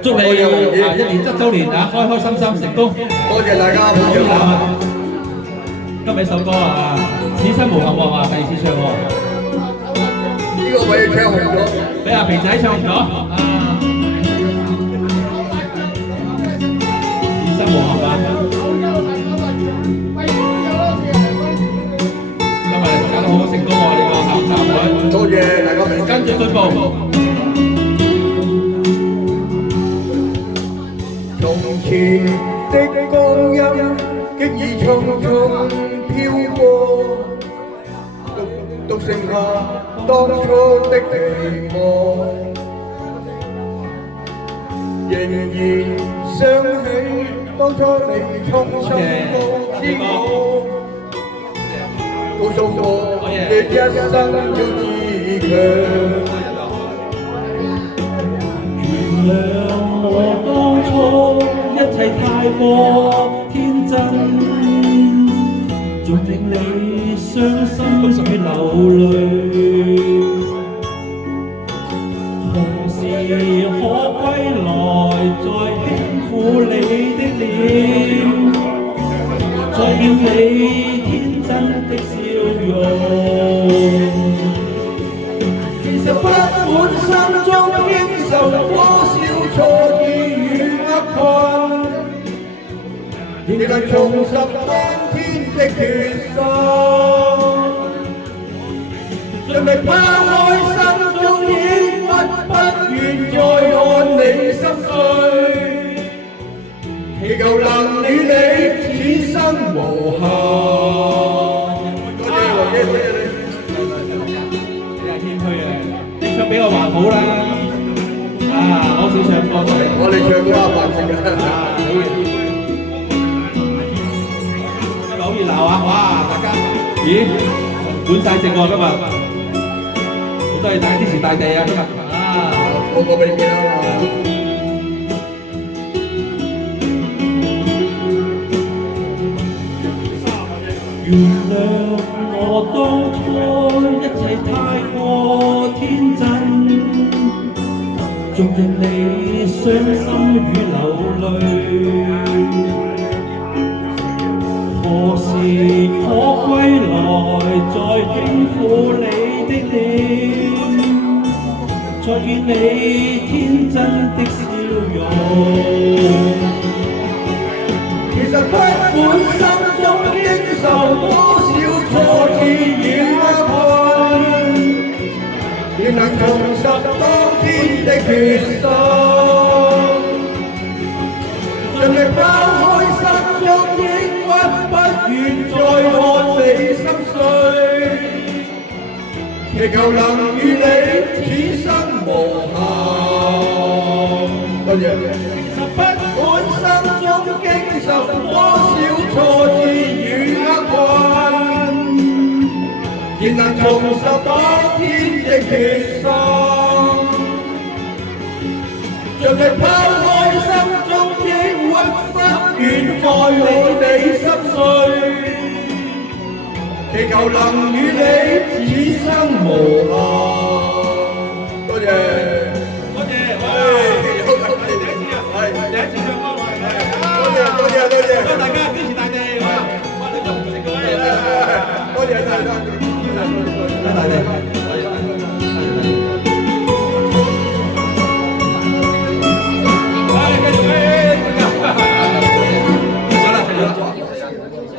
祝你1年7周年啊，開開心心成功。多謝大家捧場啊！今日首歌啊，此生無憾啊，第2次唱喎。呢個位唱紅咗，俾阿肥仔唱咗啊！此生無憾啊！今日搞得好成功喎，呢個下午茶會。多謝大家評跟住進步。從前的光陰，經已匆匆飄過，獨剩下當初的期望，仍然想起當初你衷心告知我，告訴我你一生要自強。原諒我當初一切太過天真，縱令你傷心與流淚。何時可歸來，再輕撫你的臉，再見你天真的笑容。其實不滿心中經受多少挫折與厄困，亦能重拾當天的決心。盡力拋開心中抑鬱，不願再看你心碎，祈求能與你此生無憾。多謝羅姐，多謝你。唱俾我還好啦，好少唱歌出嚟。我哋唱歌啊，飯食嘅。今日好熱鬧啊！哇，大家，咦，滿晒席喎今日，好多謝大家支持大地啊今日個個俾面啊嘛。原諒我當初一切太過天真，縱令你傷心與流淚。何時可歸來，再輕撫你的臉，再見你天真的笑容。其實不管心中經受多少挫折與厄困，仍能重拾當天的決心。盡力拋開心中抑鬱，不願再看你心碎，祈求能與你此生無憾。多謝。不管心中經受多少挫折與厄困，仍能重拾當天的決心。盡力拋開心中抑鬱，不願再看你心碎，祈求能與你此生無憾。多謝。